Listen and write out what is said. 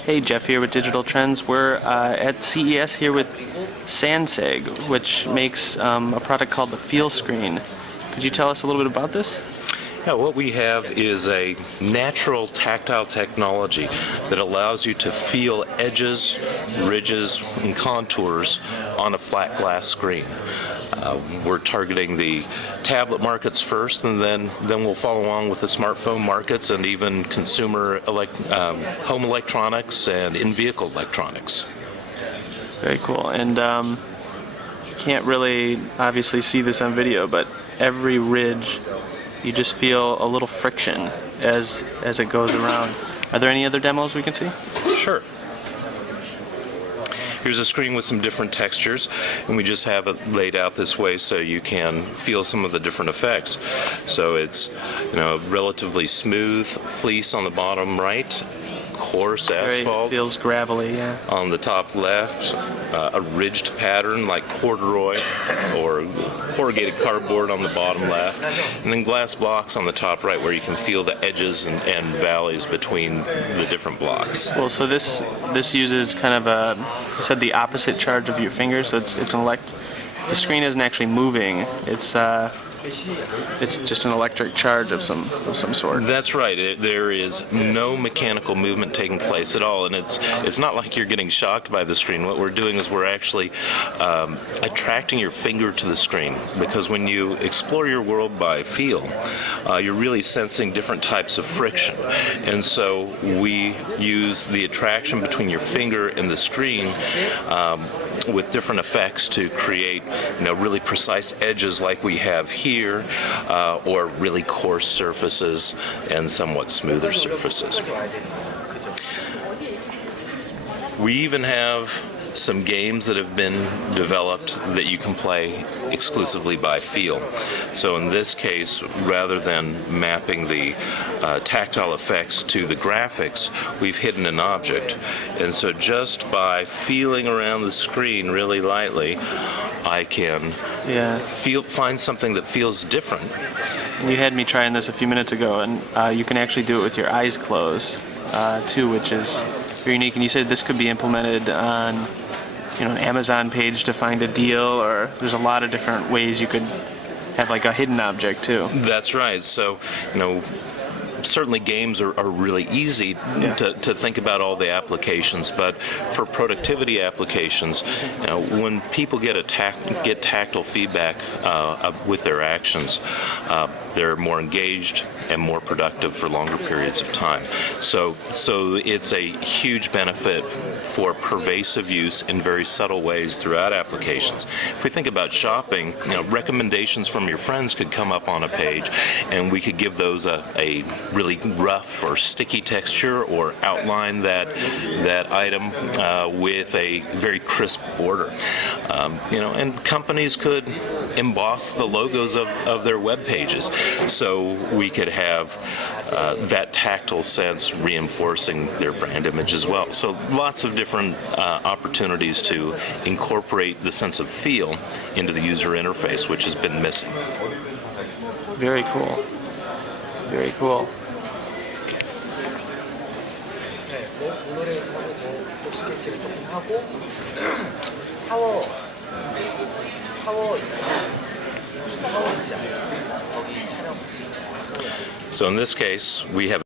Hey, Jeff here with Digital Trends. We're at CES here with Sanseg, which makes a product called the Feelscreen. Could you tell us a little bit about this? Yeah, what we have is a natural tactile technology that allows you to feel edges, ridges, and contours on a flat glass screen. We're targeting the tablet markets first, and then we'll follow along with the smartphone markets and even consumer home electronics and in-vehicle electronics. Very cool. And you can't really obviously see this on video, but every ridge you just feel a little friction as it goes around. Are there any other demos we can see? Sure. Here's a screen with some different textures, and we just have it laid out this way so you can feel some of the different effects. So it's, relatively smooth fleece on the bottom right, coarse asphalt. Feels gravelly, yeah. On the top left, a ridged pattern like corduroy or corrugated cardboard on the bottom left, and then glass blocks on the top right where you can feel the edges and valleys between the different blocks. Well, so this uses kind of you said the opposite charge of your finger, so it's the screen isn't actually moving. It's just an electric charge of some sort. That's right. There is no mechanical movement taking place at all, and it's not like you're getting shocked by the screen. What we're doing is we're actually attracting your finger to the screen, because when you explore your world by feel, you're really sensing different types of friction, and so we use the attraction between your finger and the screen with different effects to create really precise edges like we have here, or really coarse surfaces and somewhat smoother surfaces. We even have some games that have been developed that you can play exclusively by feel. So in this case, rather than mapping the tactile effects to the graphics, we've hidden an object. And so just by feeling around the screen really lightly, I can find something that feels different. You had me trying this a few minutes ago, and you can actually do it with your eyes closed too, which is very unique. And you said this could be implemented on an Amazon page to find a deal, or there's a lot of different ways you could have like a hidden object too. That's right. So, certainly games are really easy to think about all the applications, but for productivity applications, when people get tactile feedback with their actions, they're more engaged and more productive for longer periods of time. So it's a huge benefit for pervasive use in very subtle ways throughout applications. If we think about shopping, recommendations from your friends could come up on a page, and we could give those a really rough or sticky texture, or outline that item with a very crisp border. And companies could emboss the logos of their web pages, so we could have that tactile sense reinforcing their brand image as well. So lots of different opportunities to incorporate the sense of feel into the user interface, which has been missing. Very cool. Very cool. So in this case, we have